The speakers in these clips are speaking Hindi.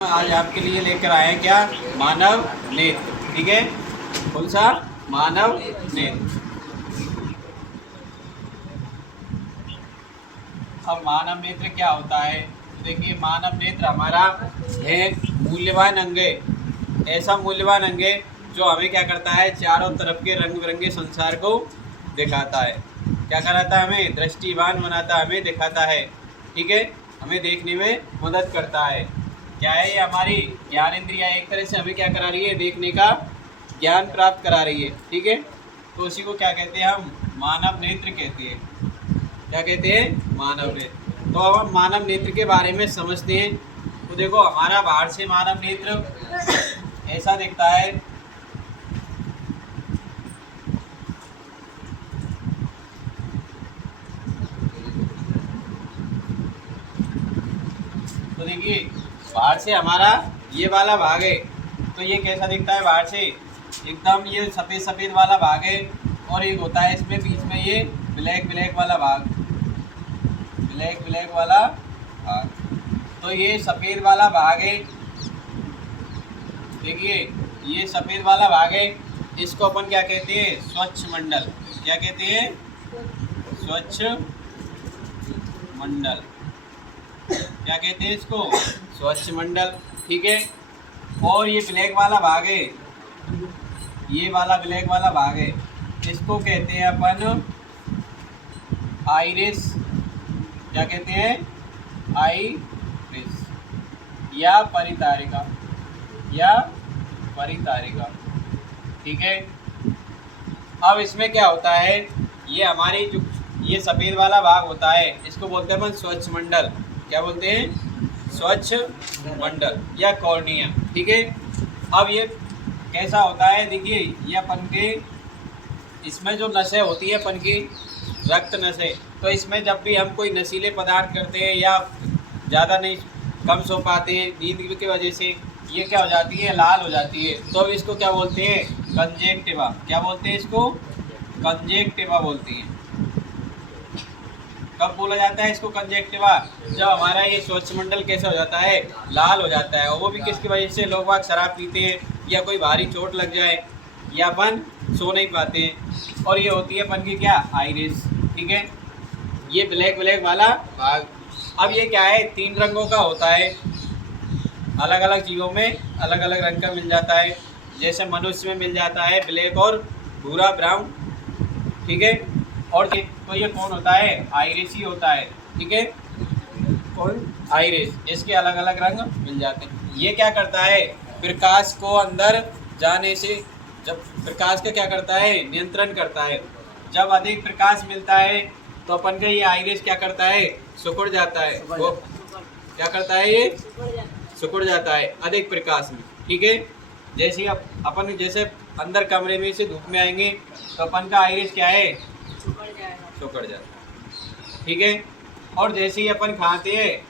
आज आपके लिए लेकर आए हैं क्या? मानव नेत्र। ठीक है, कौन सा? मानव नेत्र। अब मानव नेत्र क्या होता है? तो देखिए, मानव नेत्र हमारा है मूल्यवान अंग है, ऐसा मूल्यवान अंग है जो हमें क्या करता है, चारों तरफ के रंग बिरंगे संसार को दिखाता है। क्या कराता है? हमें दृष्टिवान बनाता है, हमें दिखाता है। ठीक है, हमें देखने में मदद करता है। क्या है ये? हमारी ज्ञान इंद्रिया एक तरह से हमें क्या करा रही है? देखने का ज्ञान प्राप्त करा रही है। ठीक है, तो उसी को क्या कहते हैं? हम मानव नेत्र कहते हैं। क्या कहते हैं? मानव नेत्र। तो अब हम मानव नेत्र के बारे में समझते हैं। तो देखो, हमारा बाहर से मानव नेत्र ऐसा दिखता है। तो देखिए, बाहर से हमारा ये वाला भाग है, तो ये कैसा दिखता है? बाहर से एकदम ये सफ़ेद सफ़ेद वाला भाग है, और एक होता है इसमें बीच में ये ब्लैक ब्लैक वाला भाग, ब्लैक ब्लैक वाला भाग। तो ये सफ़ेद वाला भाग है। देखिए, ये सफ़ेद वाला भाग है, इसको अपन क्या कहते हैं? स्वच्छ मंडल। क्या कहते हैं? स्वच्छ मंडल। क्या कहते हैं इसको? स्वच्छ मंडल। ठीक है, और ये ब्लैक वाला भाग है, ये वाला ब्लैक वाला भाग है, इसको कहते हैं अपन आइरिस। क्या कहते हैं? आइरिस या परितारिका, या परितारिका। ठीक है, अब इसमें क्या होता है? ये हमारी जो ये सफ़ेद वाला भाग होता है, इसको बोलते हैं अपन स्वच्छ मंडल। क्या बोलते हैं? स्वच्छ मंडल या कॉर्निया। ठीक है, अब ये कैसा होता है? देखिए, ये अपन के इसमें जो नसें होती है अपन की, रक्त नसें, तो इसमें जब भी हम कोई नशीले पदार्थ करते हैं या ज़्यादा नहीं कम सो पाते हैं नींद की वजह से, ये क्या हो जाती है? लाल हो जाती है। तो अब इसको क्या बोलते हैं? कंजेक्टिवा। क्या बोलते हैं इसको? कंजेक्टिवा बोलते हैं। कब बोला जाता है इसको कंजेक्टिवा? जब हमारा ये स्वच्छ मंडल कैसा हो जाता है? लाल हो जाता है। और वो भी किसकी वजह से? लोग बाग शराब पीते हैं, या कोई भारी चोट लग जाए, या अपन सो नहीं पाते हैं। और ये होती है अपन की क्या? आइरिस। ठीक है, ये ब्लैक ब्लैक वाला भाग। अब ये क्या है? 3 रंगों का होता है। अलग अलग जीवों में अलग अलग रंग का मिल जाता है। जैसे मनुष्य में मिल जाता है ब्लैक और भूरा, ब्राउन। ठीक है, और तो ये कौन होता है? आइरिस ही होता है। ठीक है, कौन? आइरिस। इसके अलग अलग रंग मिल जाते हैं। ये क्या करता है? प्रकाश को अंदर जाने से, जब प्रकाश का क्या करता है? नियंत्रण करता है। जब अधिक प्रकाश मिलता है तो अपन का ये आइरिस क्या करता है? सिकुड़ जाता है। वो क्या करता है? ये सिकुड़ जाता है अधिक प्रकाश में। ठीक है, जैसे अपन जैसे अंदर कमरे में से धूप में आएंगे तो अपन का आइरिस क्या है? सिकुड़ जाता है। ठीक है, और जैसे ही अपन खाते हैं,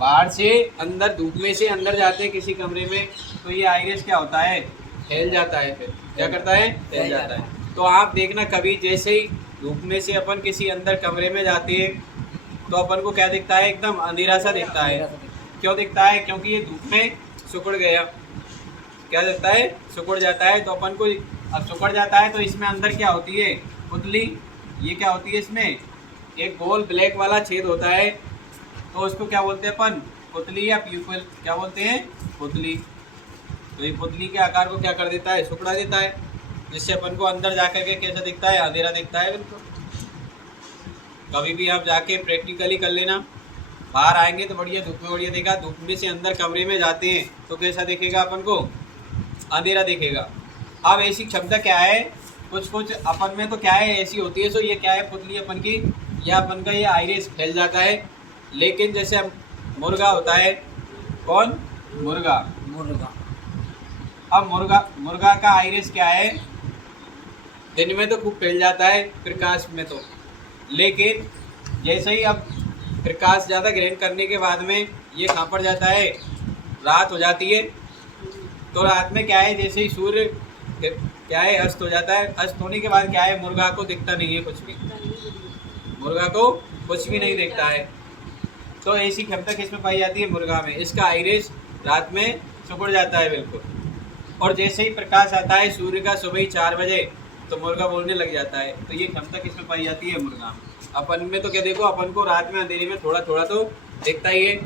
बाहर से अंदर धूप में से अंदर जाते हैं किसी कमरे में, तो ये आइरिस क्या होता है? फैल जाता है। फिर क्या करता है? फैल जाता है। तो आप देखना, कभी जैसे ही धूप में से अपन किसी अंदर कमरे में जाते हैं तो अपन को क्या दिखता है? एकदम अंधेरा सा दिखता है। क्यों दिखता है? क्योंकि ये धूप में सिकुड़ गया। क्या दिखता है? सिकुड़ जाता है। तो अपन को अब सिकुड़ जाता है तो इसमें अंदर क्या होती है? पुतली। ये क्या होती है? इसमें एक गोल ब्लैक वाला छेद होता है, तो उसको क्या बोलते हैं अपन? पुतली या प्यूपल। क्या बोलते हैं? पुतली। तो ये पुतली के आकार को क्या कर देता है? सिकुड़ा देता है, जिससे अपन को अंदर जाकर के कैसा दिखता है? अंधेरा दिखता है। बिल्कुल, कभी भी आप जाके प्रैक्टिकली कर लेना। बाहर आएंगे तो बढ़िया धूप में बढ़िया देखा, धूप में से अंदर कमरे में जाते हैं तो कैसा दिखेगा अपन को? अंधेरा दिखेगा। अब ऐसी क्षमता क्या है? कुछ कुछ अपन में तो क्या है, ऐसी होती है। सो ये क्या है? पुतली अपन की, या अपन का ये आइरिस फैल जाता है। लेकिन जैसे मुर्गा होता है, कौन? मुर्गा। मुर्गा। अब मुर्गा का आइरिस क्या है? दिन में तो खूब फैल जाता है प्रकाश में तो, लेकिन जैसे ही अब प्रकाश ज़्यादा ग्रहण करने के बाद में ये कहाँ पड़ जाता है? रात हो जाती है। तो रात में क्या है? जैसे ही सूर्य क्या है? अस्त हो जाता है। अस्त होने के बाद क्या है? मुर्गा को दिखता नहीं है कुछ भी, मुर्गा को कुछ भी नहीं दिखता है। तो ऐसी क्षमता किसमें पाई जाती है? मुर्गा में। इसका आइरिस रात में सिकुड़ जाता है बिल्कुल, और जैसे ही प्रकाश आता है सूर्य का सुबह ही 4 बजे तो मुर्गा बोलने लग जाता है। तो ये क्षमता किसमें पाई जाती है? मुर्गा में। अपन में तो क्या देखो, अपन को रात में अंधेरे में थोड़ा थोड़ा तो दिखता ही है।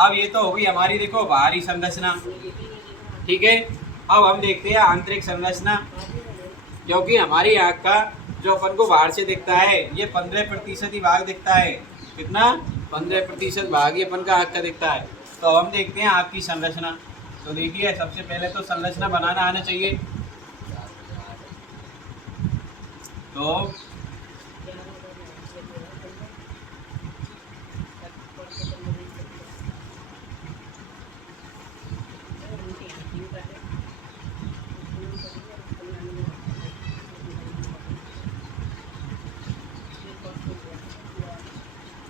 अब ये तो होगी हमारी देखो बाहरी संरचना, ठीक है। अब हम देखते हैं आंतरिक संरचना, क्योंकि हमारी आँख का जो अपन को बाहर से दिखता है ये 15% ही भाग दिखता है। कितना? 15% भाग ही अपन का आँख का दिखता है। तो हम देखते हैं आँख की संरचना। तो देखिए सबसे पहले तो संरचना बनाना आना चाहिए। तो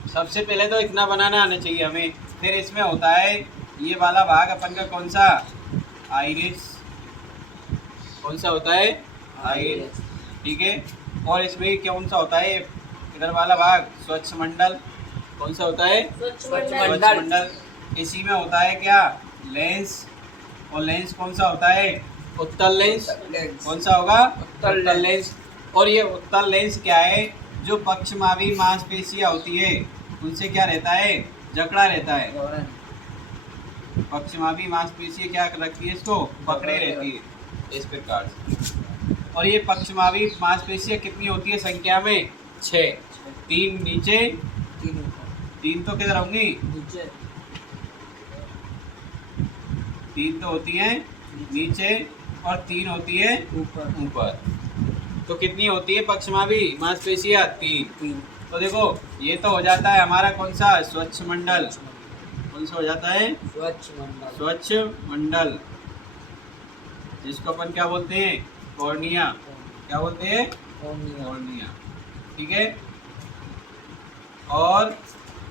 सबसे पहले तो इतना बनाना आना चाहिए हमें। फिर इसमें होता है ये वाला भाग अपन का कौन सा? आइरिस। कौन सा होता है? आइरिस, ठीक है। और इसमें कौन सा होता है? इधर वाला भाग स्वच्छ मंडल। कौन सा होता है? स्वच्छ मंडल। इसी में होता है क्या? लेंस। और लेंस कौन सा होता है? उत्तल लेंस। कौन सा होगा? उत्तल लेंस। और ये उत्तल लेंस क्या है? जो पक्षमावी मांसपेशियां होती है उनसे क्या रहता है? जकड़ा रहता है। पक्षमावी मांसपेशियां क्या रखती है? इसको पकड़े रहती है इस प्रकार से। और ये पक्षमावी मांसपेशियां कितनी होती है संख्या में? 6। 3 नीचे, 3 तो किधर होंगी? नीचे। 3 तो होती है नीचे और 3 होती है ऊपर। तो कितनी होती है पक्षमावी मांसपेशियां? 3। तो देखो ये तो हो जाता है हमारा कौन सा? स्वच्छ मंडल। कौन सा हो जाता है? स्वच्छ मंडल, जिसको अपन क्या बोलते हैं? कॉर्निया। क्या बोलते हैं? कॉर्निया, ठीक है। और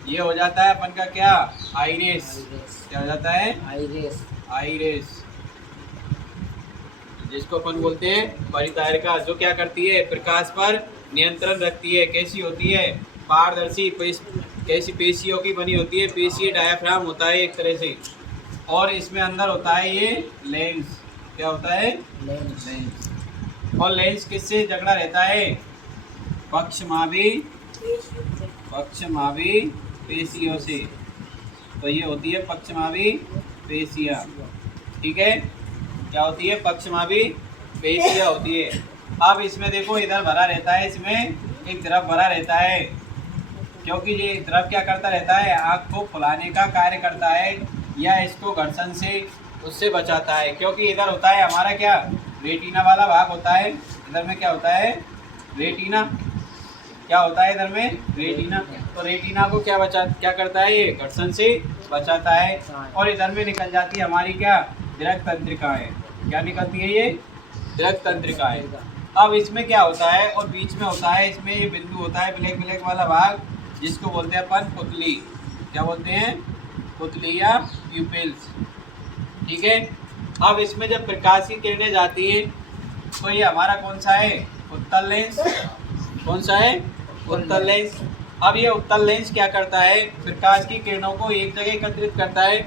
ये हो जाता है अपन का क्या? आइरिस। क्या हो जाता है? आइरिस, जिसको अपन बोलते हैं परितारिका, जो क्या करती है? प्रकाश पर नियंत्रण रखती है। कैसी होती है? पारदर्शी कैसी पेशियों की बनी होती है? पेशीय डायाफ्राम होता है एक तरह से। और इसमें अंदर होता है ये लेंस। क्या होता है? लेंस। और लेंस किससे जकड़ा रहता है? पक्षमावी पेशियों से। तो ये होती है पक्षमावी पेशियां, ठीक है। क्या होती है? पक्षमावी पेशियां होती है। अब इसमें देखो इधर भरा रहता है, इसमें एक द्रव भरा रहता है, क्योंकि ये द्रव क्या करता रहता है? आँख को फुलाने का कार्य करता है या इसको घर्षण से उससे बचाता है। क्योंकि इधर होता है हमारा क्या? रेटिना वाला भाग होता है। इधर में क्या होता है? रेटिना। क्या होता है इधर में? रेटिना। तो रेटिना को क्या करता है? ये घर्षण से बचाता है। और इधर में निकल जाती है हमारी क्या? दृक तंत्रिकाएं। क्या निकलती है? ये दृक तंत्रिकाएं। अब इसमें क्या होता है? और बीच में होता है, इसमें ये बिंदु होता है ब्लैक वाला भाग, जिसको बोलते हैं अपन पुतली। क्या बोलते हैं? पुतली या प्यूपिल्स, ठीक है। अब इसमें जब प्रकाश की किरणें जाती है तो ये हमारा कौन सा है? उत्तल लेंस। कौन सा है? उत्तल लेंस। अब ये उत्तल लेंस क्या करता है? प्रकाश की किरणों को एक जगह एकत्रित करता है।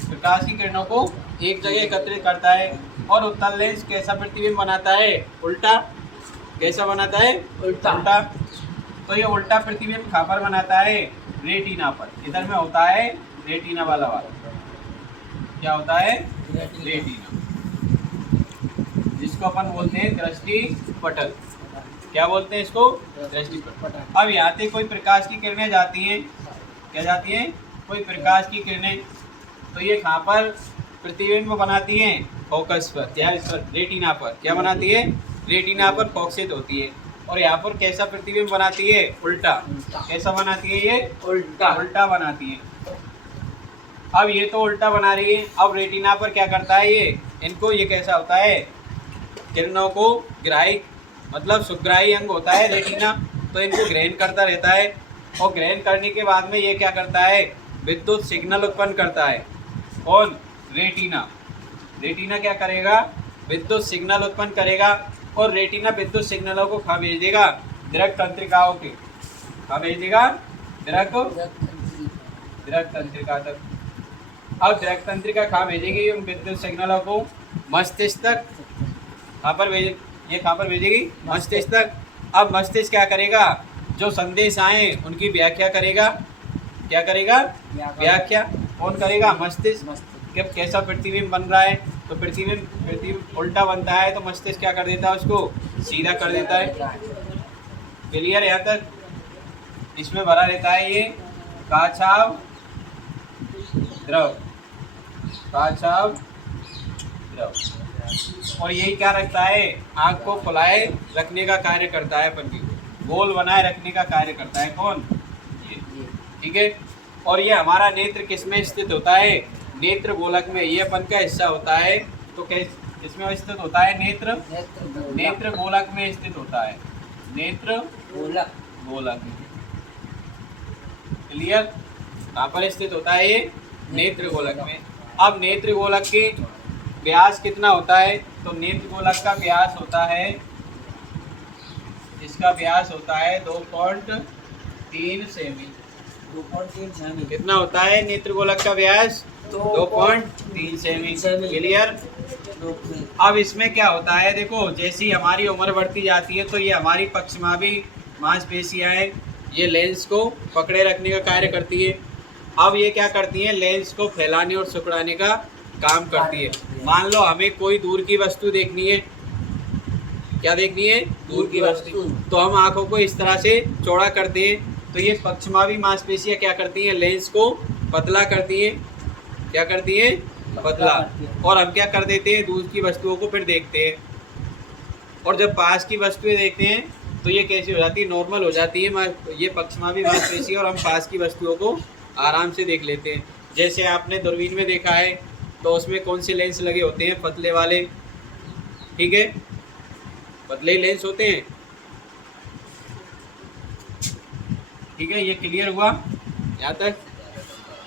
प्रकाश की किरणों को एक जगह एकत्रित करता है। और उत्तल लेंस कैसा प्रतिबिंब बनाता है? उल्टा। कैसा बनाता है? उल्टा। तो ये उल्टा प्रतिबिंब कहाँ पर बनाता है? रेटिना पर। इधर में होता है रेटिना वाला। क्या होता है? रेटिना, जिसको अपन बोलते हैं दृष्टि पटल। क्या बोलते हैं इसको? दृष्टि पटल। अब यहाँ से कोई प्रकाश की किरणें जाती हैं। क्या जाती हैं? कोई प्रकाश की किरणें। तो ये कहाँ पर प्रतिबिंब बनाती हैं? फोकस पर, या इस पर रेटिना पर। क्या बनाती है? रेटिना पर फोकसित होती है। और यहाँ पर कैसा प्रतिबिंब बनाती है? उल्टा। कैसा बनाती है? ये उल्टा बनाती है। अब ये तो उल्टा बना रही है। अब रेटिना पर क्या करता है? ये कैसा होता है? किरणों को ग्राही, मतलब सुग्राही अंग होता है रेटिना, तो इनको ग्रहण करता रहता है। और ग्रहण करने के बाद में ये क्या करता है? विद्युत सिग्नल उत्पन्न करता है। कौन? रेटिना क्या करेगा? विद्युत सिग्नल उत्पन्न करेगा। और रेटिना विद्युत सिग्नलों को कहाँ भेज देगा? दृक तंत्रिकाओं के। कहाँ भेज देगा? दृक दृक तंत्रिका तक। अब दृक तंत्रिका कहाँ भेजेगी उन विद्युत सिग्नलों को? मस्तिष्क तक। कहाँ पर भेजे, ये कहाँ पर भेजेगी? मस्तिष्क तक। अब मस्तिष्क क्या करेगा? जो संदेश आए उनकी व्याख्या करेगा। क्या करेगा? व्याख्या। कौन करेगा? मस्तिष्क। जब कैसा प्रतिबिंब बन रहा है तो प्रतिबिंब उल्टा बनता है तो मस्तिष्क क्या कर देता है? उसको सीधा कर देता है। क्लियर यहाँ तक? इसमें भरा रहता है ये काछाव द्रव, काछाव द्रव। और यही क्या रखता है? आँख को फुलाए रखने का कार्य करता है, अपन की गोल बनाए रखने का कार्य करता है। कौन? ये। ठीक है। और ये हमारा नेत्र किसमें स्थित होता है? नेत्र गोलक में। ये अपन का हिस्सा होता है तो किसमें स्थित होता है? नेत्र गोलक में स्थित होता है। नेत्र गोलक। क्लियर? कहाँ पर स्थित होता है ये? नेत्र गोलक में। अब नेत्र गोलक की व्यास कितना होता है? तो नेत्र गोलक का व्यास होता है, इसका व्यास होता है 2.3 सेमी। 2.3 सेमी। कितना होता है नेत्र गोलक का व्यास? 2.3 सेमी। क्लियर? अब इसमें क्या होता है? देखो, जैसी हमारी उम्र बढ़ती जाती है तो ये हमारी पक्षमावी मांसपेशियां हैं, ये लेंस को पकड़े रखने का कार्य करती है। अब ये क्या करती हैं? लेंस को फैलाने और सिकुड़ाने का काम करती है। मान लो हमें कोई दूर की वस्तु देखनी है। क्या देखनी है? दूर की वस्तु। तो हम आंखों को इस तरह से चौड़ा करते हैं तो ये पक्षमावी मांसपेशियां क्या करती हैं? लेंस को पतला करती हैं। क्या करती हैं? पतला। और हम क्या कर देते हैं? दूर की वस्तुओं को फिर देखते हैं। और जब पास की वस्तुएं देखते हैं तो ये कैसी हो जाती है? नॉर्मल हो जाती है ये पक्षमावी मांसपेशी, और हम पास की वस्तुओं को आराम से देख लेते हैं। जैसे आपने दूरबीन में देखा है तो उसमें कौन से लेंस लगे होते हैं? पतले वाले। ठीक है, पतले ही लेंस होते हैं। ठीक है, ये क्लियर हुआ यहाँ तक?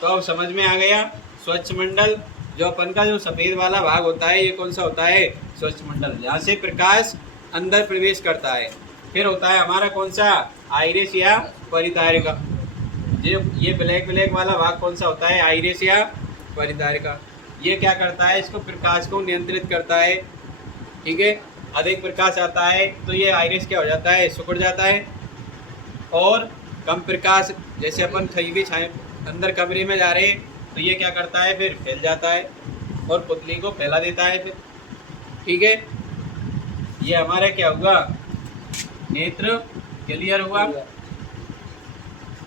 तो अब समझ में आ गया। स्वच्छ मंडल, जो अपन का जो सफ़ेद वाला भाग होता है, ये कौन सा होता है? स्वच्छ मंडल, जहाँ से प्रकाश अंदर प्रवेश करता है। फिर होता है हमारा कौन सा? आइरिस या परिधारिका। ये ब्लैक वाला भाग कौन सा होता है? आइरिस या परिधारिका। ये क्या करता है? इसको प्रकाश को नियंत्रित करता है। ठीक है, अधिक प्रकाश आता है तो ये आइरिस क्या हो जाता है? सिकुड़ जाता है। और कम प्रकाश, जैसे अपन कहीं भी छाए अंदर कमरे में जा रहे हैं तो ये क्या करता है? फिर फैल जाता है और पुतली को फैला देता है फिर। ठीक है, ये हमारा क्या हुआ? नेत्र। क्लियर हुआ?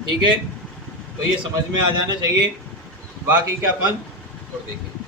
ठीक है, तो ये समझ में आ जाना चाहिए। बाकी का अपन और देखें।